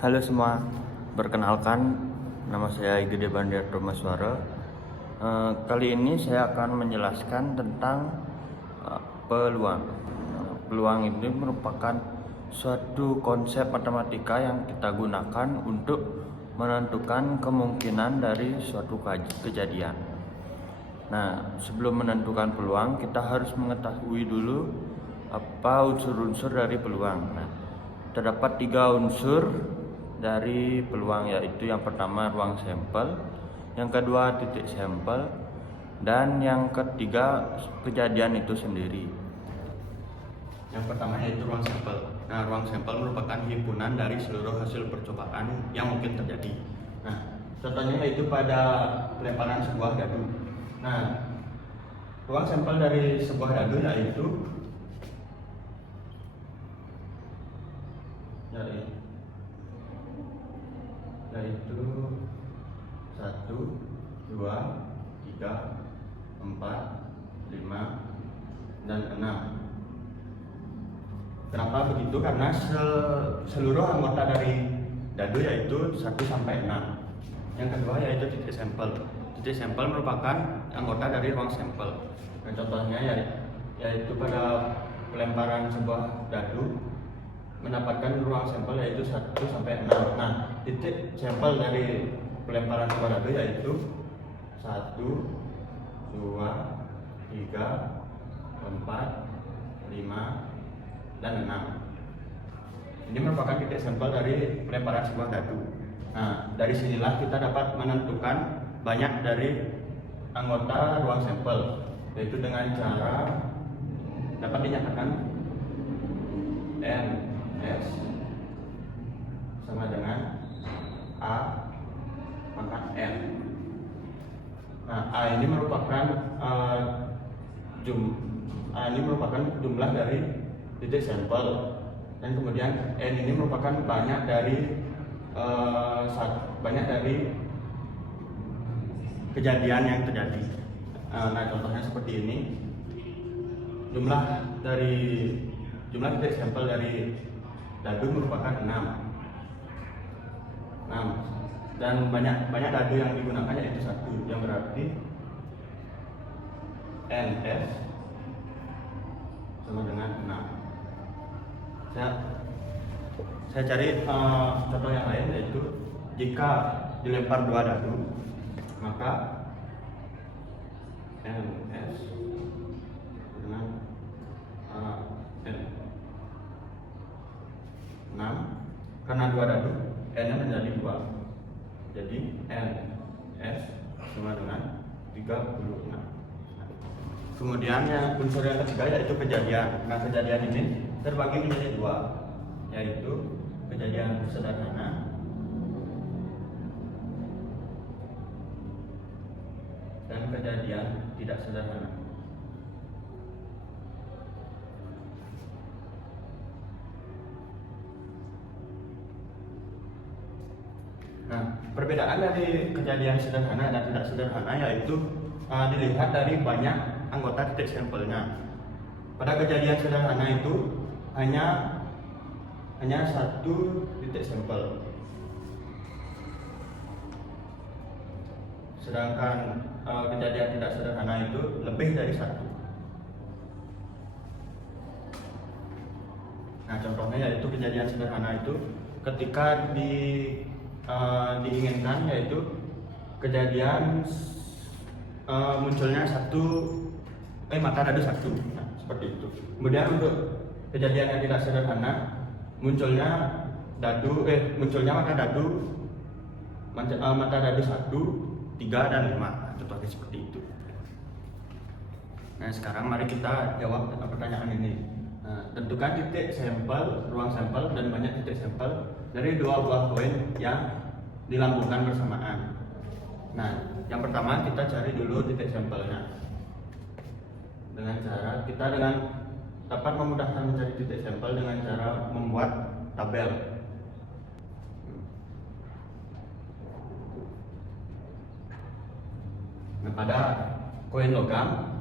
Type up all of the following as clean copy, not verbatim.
Halo semua, perkenalkan nama saya Gede Bandiar Thomaswara. Kali ini saya akan menjelaskan tentang peluang. Peluang ini merupakan suatu konsep matematika yang kita gunakan untuk menentukan kemungkinan dari suatu kejadian. Nah, sebelum menentukan peluang, kita harus mengetahui dulu apa unsur-unsur dari peluang. Nah, terdapat 3 unsur dari peluang, yaitu yang pertama ruang sampel, yang kedua titik sampel, dan yang ketiga kejadian itu sendiri. Yang pertama yaitu ruang sampel. Nah, ruang sampel merupakan himpunan dari seluruh hasil percobaan yang mungkin terjadi. Nah, contohnya yaitu pada pelemparan sebuah dadu. Nah, ruang sampel dari sebuah dadu yaitu yaitu 1, 2, 3, 4, 5, dan 6. Kenapa begitu? Karena seluruh anggota dari dadu yaitu 1 sampai 6. Yang kedua yaitu titik sampel. Titik sampel merupakan anggota dari ruang sampel. Nah, contohnya yaitu pada pelemparan sebuah dadu mendapatkan ruang sampel yaitu 1 sampai 6. Nah, titik sampel dari pelemparan sebuah dadu yaitu 1, 2, 3, 4, 5, dan 6. Ini merupakan titik sampel dari pelemparan sebuah dadu. Nah, dari sinilah kita dapat menentukan banyak dari anggota ruang sampel, yaitu dengan cara dapat dinyatakan S sama dengan A pangkat N. Nah, A ini merupakan jumlah dari titik sampel, dan kemudian N ini merupakan banyak dari kejadian yang terjadi. Nah, contohnya seperti ini. Jumlah titik sampel dari dadu merupakan 6, dan banyak dadu yang digunakan yaitu 1, yang berarti NS sama dengan 6. Saya cari contoh yang lain, yaitu jika dilempar 2 dadu, maka NS dengan N 6, karena 2 dadu N nya menjadi 2, jadi NS sama dengan 36. Kemudian unsur yang ketiga yaitu kejadian. Nah, kejadian ini terbagi menjadi 2, yaitu kejadian sederhana dan kejadian tidak sederhana. Nah, perbedaan dari kejadian sederhana dan tidak sederhana yaitu dilihat dari banyak anggota titik sampelnya. Pada kejadian sederhana itu hanya 1 titik sampel, sedangkan kejadian tidak sederhana itu lebih dari 1. Nah, contohnya yaitu kejadian sederhana itu ketika diinginkan, yaitu kejadian munculnya mata dadu 1. Nah, seperti itu. Kemudian untuk kejadian yang tidak sederhana, munculnya mata dadu 1, 3, dan 5. Nah, contohnya seperti itu. Nah, sekarang mari kita jawab pertanyaan ini. Nah, tentukan titik sampel, ruang sampel, dan banyak titik sampel dari 2 buah koin yang dilambungkan bersamaan. Nah, yang pertama kita cari dulu titik sampelnya. Dengan dapat memudahkan mencari titik sampel dengan cara membuat tabel. Nah, pada koin logam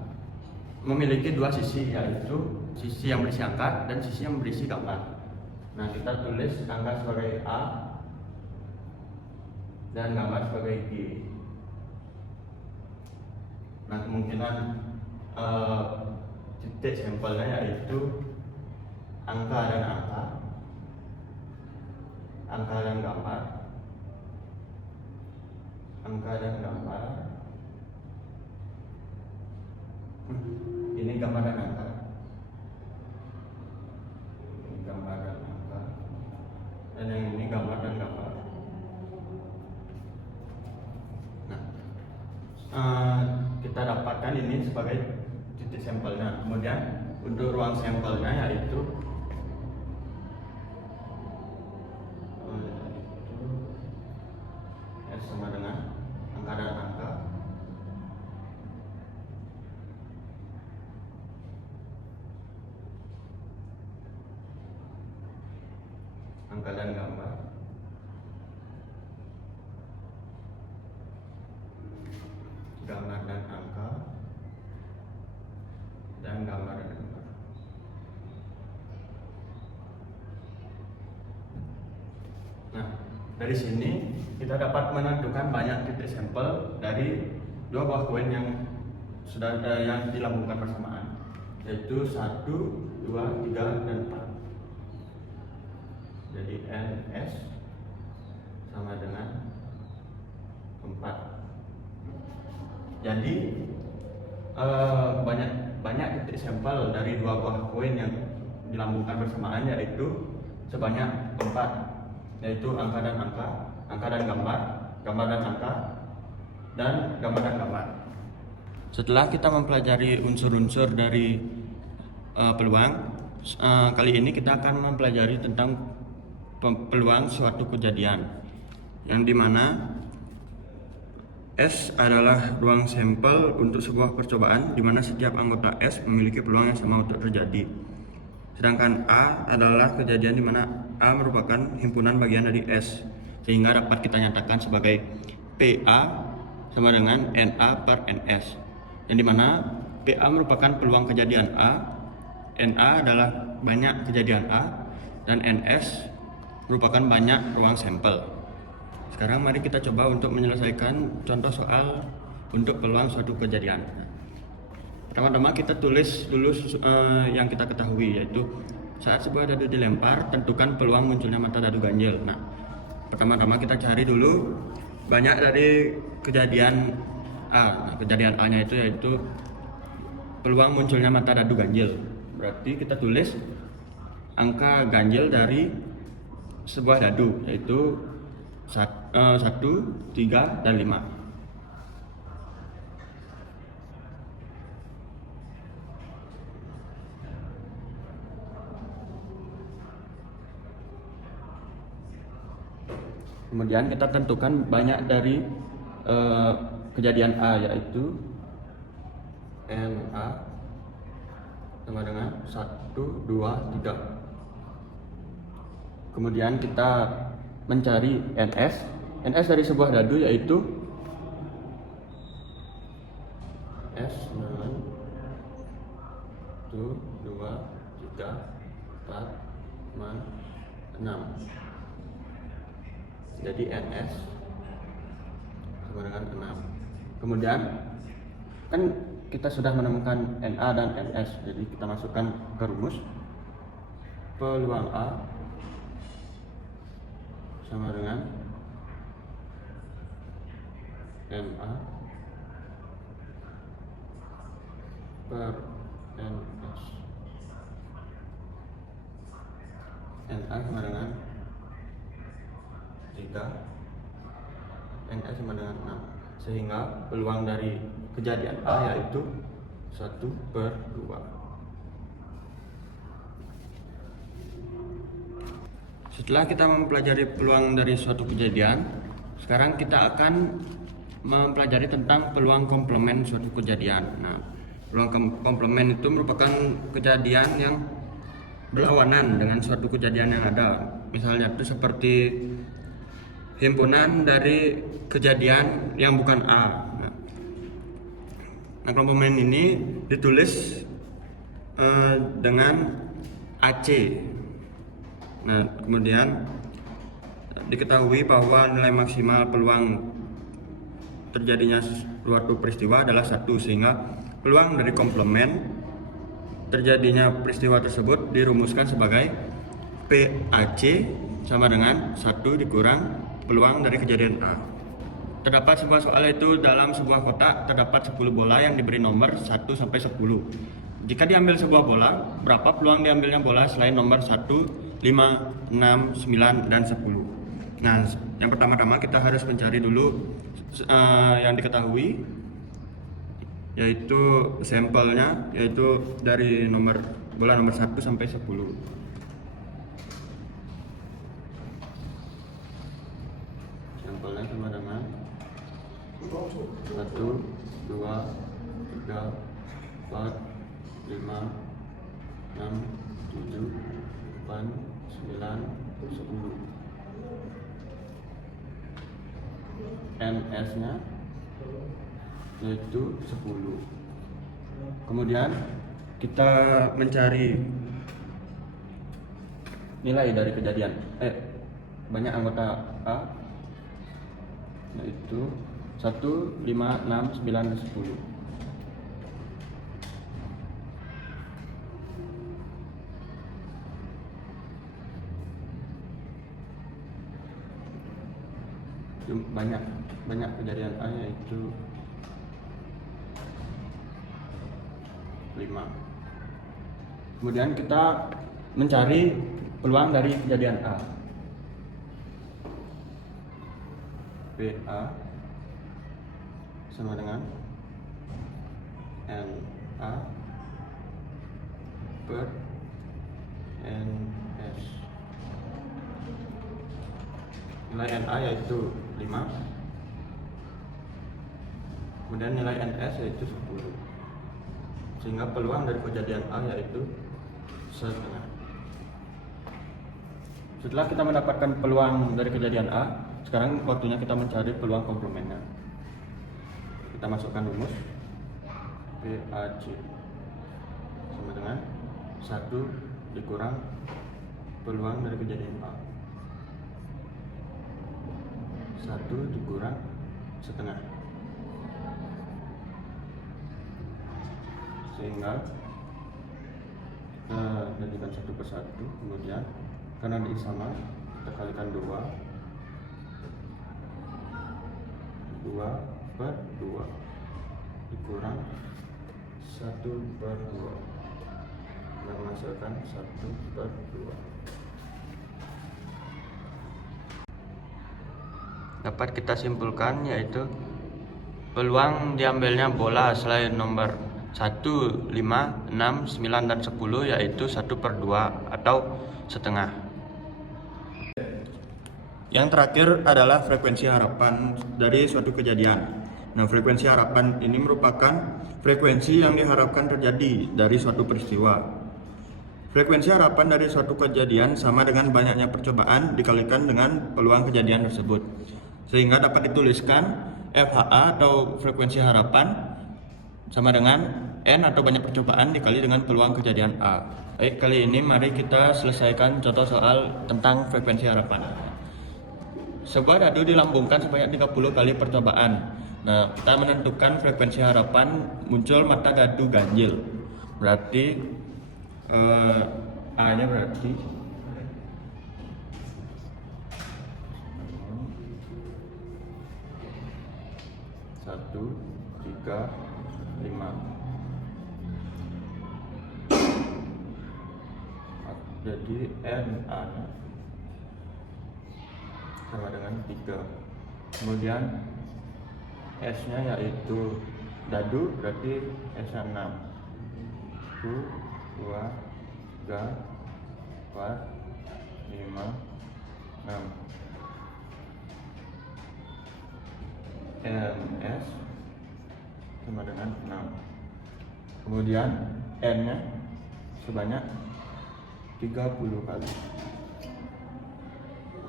memiliki 2 sisi, yaitu sisi yang berisi angka dan sisi yang berisi gambar. Nah, kita tulis angka sebagai A dan gambar sebagai G. Nah, kemungkinan titik sampelnya yaitu angka dan angka, angka dan gambar, angka dan gambar. Ini gambar dan angka. Ini gambar dan angka. Dan yang ini gambar dan gambar. Nah, kita dapatkan ini sebagai titik sampelnya. Kemudian untuk ruang sampelnya yaitu S sama dengan angka dan angka, angka dan gambar, gambar dan angka, dan gambar dan gambar. Nah, dari sini kita dapat menentukan banyak titik sampel dari dua buah koin yang sudah yang dilambungkan bersamaan, yaitu 1, 2, 3, dan 4. Jadi NS sama dengan 4. Jadi banyak titik sampel dari dua buah koin yang dilambungkan bersamaan yaitu sebanyak 4, yaitu angka dan angka, angka dan gambar, gambar dan angka, dan gambar dan gambar. Setelah kita mempelajari unsur-unsur dari peluang, kali ini kita akan mempelajari tentang peluang suatu kejadian, yang dimana S adalah ruang sampel untuk sebuah percobaan di mana setiap anggota S memiliki peluang yang sama untuk terjadi. Sedangkan A adalah kejadian di mana A merupakan himpunan bagian dari S, sehingga dapat kita nyatakan sebagai PA sama dengan NA per NS, yang dimana PA merupakan peluang kejadian A, NA adalah banyak kejadian A, dan NS merupakan banyak ruang sampel. Sekarang mari kita coba untuk menyelesaikan contoh soal untuk peluang suatu kejadian. Pertama-tama kita tulis dulu yang kita ketahui, yaitu saat sebuah dadu dilempar, tentukan peluang munculnya mata dadu ganjil. Nah, pertama-tama kita cari dulu banyak dari kejadian A. Nah, kejadian A-nya itu yaitu peluang munculnya mata dadu ganjil. Berarti kita tulis angka ganjil dari sebuah dadu, yaitu 1, 3, dan 5. Kemudian kita tentukan banyak dari kejadian A, yaitu NA sama dengan 1, 2, 3. Kemudian kita mencari NS. NS dari sebuah dadu yaitu S dengan 1, 2, 3, 4, 5, 6. Jadi NS sama dengan 6. Kemudian kan kita sudah menemukan NA dan NS, jadi kita masukkan ke rumus. Peluang A sama dengan NA per NS. NA sama dengan 3, NS sama dengan 6, sehingga peluang dari kejadian A yaitu 1/2. Setelah kita mempelajari peluang dari suatu kejadian, sekarang kita akan mempelajari tentang peluang komplement suatu kejadian. Nah, peluang komplement itu merupakan kejadian yang berlawanan dengan suatu kejadian yang ada. Misalnya itu seperti himpunan dari kejadian yang bukan A. Nah, komplement ini ditulis dengan AC. Nah, kemudian diketahui bahwa nilai maksimal peluang terjadinya suatu peristiwa adalah 1, sehingga peluang dari komplement terjadinya peristiwa tersebut dirumuskan sebagai PAC sama dengan 1 dikurang peluang dari kejadian A. Terdapat sebuah soal, yaitu dalam sebuah kotak terdapat 10 bola yang diberi nomor 1 sampai 10. Jika diambil sebuah bola, berapa peluang diambilnya bola selain nomor 1, 5, 6, 9, dan 10? Nah, yang pertama-tama kita harus mencari dulu yang diketahui, yaitu sampelnya, yaitu dari bola nomor 1 sampai 10. Sampelnya sama dengan 1, 2, 3, 4, 5, 6, 7, 8, 9, 10. NS nya yaitu 10. Kemudian kita mencari nilai dari kejadian banyak anggota A, yaitu 1, 5, 6, 9, dan 10. Banyak kejadian A, yaitu 5. Kemudian kita mencari peluang dari kejadian A. PA sama dengan NA per NS. Nilai NA yaitu 5, kemudian nilai NS yaitu 10, sehingga peluang dari kejadian A yaitu 1,5. Setelah kita mendapatkan peluang dari kejadian A, sekarang waktunya kita mencari peluang komplementnya. Kita masukkan rumus PAC sama dengan 1 dikurang peluang dari kejadian A, 1 dikurang setengah, sehingga kita jadikan 1 per 1. Kemudian karena diisi sama, kita kalikan 2 per 2 dikurang 1 per 2 dan menghasilkan 1 per 2. Dapat kita simpulkan, yaitu peluang diambilnya bola selain nomor 1, 5, 6, 9, dan 10 yaitu 1 per 2 atau setengah. Yang terakhir adalah frekuensi harapan dari suatu kejadian. Nah, frekuensi harapan ini merupakan frekuensi yang diharapkan terjadi dari suatu peristiwa. Frekuensi harapan dari suatu kejadian sama dengan banyaknya percobaan dikalikan dengan peluang kejadian tersebut, sehingga dapat dituliskan FHA atau frekuensi harapan sama dengan N atau banyak percobaan dikali dengan peluang kejadian A. Baik, kali ini mari kita selesaikan contoh soal tentang frekuensi harapan. Sebuah dadu dilambungkan sebanyak 30 kali percobaan. Nah, kita menentukan frekuensi harapan muncul mata dadu ganjil. Berarti A-nya berarti 1, 3, 5. Jadi NA sama dengan 3. Kemudian S nya yaitu dadu, berarti S nya 6. 1, 2, 3, 4, 5, 6. NS sama dengan 6. Kemudian N nya sebanyak 30 kali.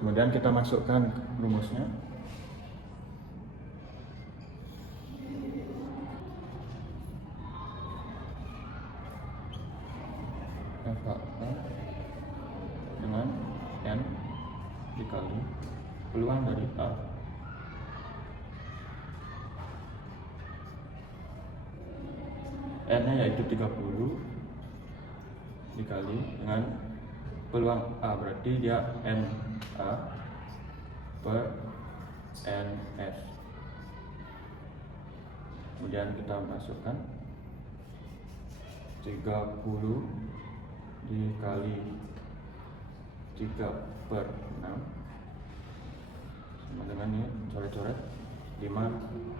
Kemudian kita masukkan rumusnya. FA dengan N dikali peluang dari A. N-nya yaitu 30 dikali dengan peluang A, berarti dia NA per NS. Kemudian kita masukkan 30 dikali 3/6 sama dengan ini coret-coret 5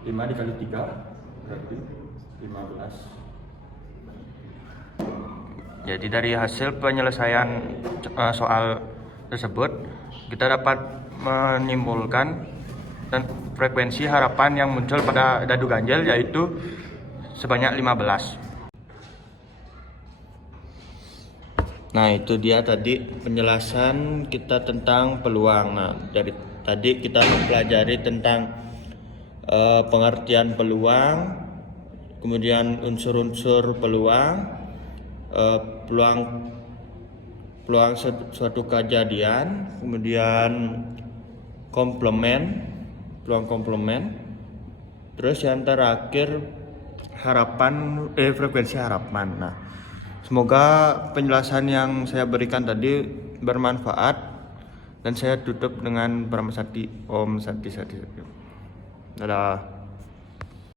dikali 3 berarti 15. Jadi dari hasil penyelesaian soal tersebut kita dapat menyimpulkan dan frekuensi harapan yang muncul pada dadu ganjil yaitu sebanyak 15. Nah, itu dia tadi penjelasan kita tentang peluang. Nah, dari tadi kita mempelajari tentang pengertian peluang, kemudian unsur-unsur peluang, peluang suatu kejadian, kemudian peluang komplement, terus yang terakhir frekuensi harapan. Nah, semoga penjelasan yang saya berikan tadi bermanfaat dan saya tutup dengan Brahma Sakti. Om Sakti Sakti. Dadah.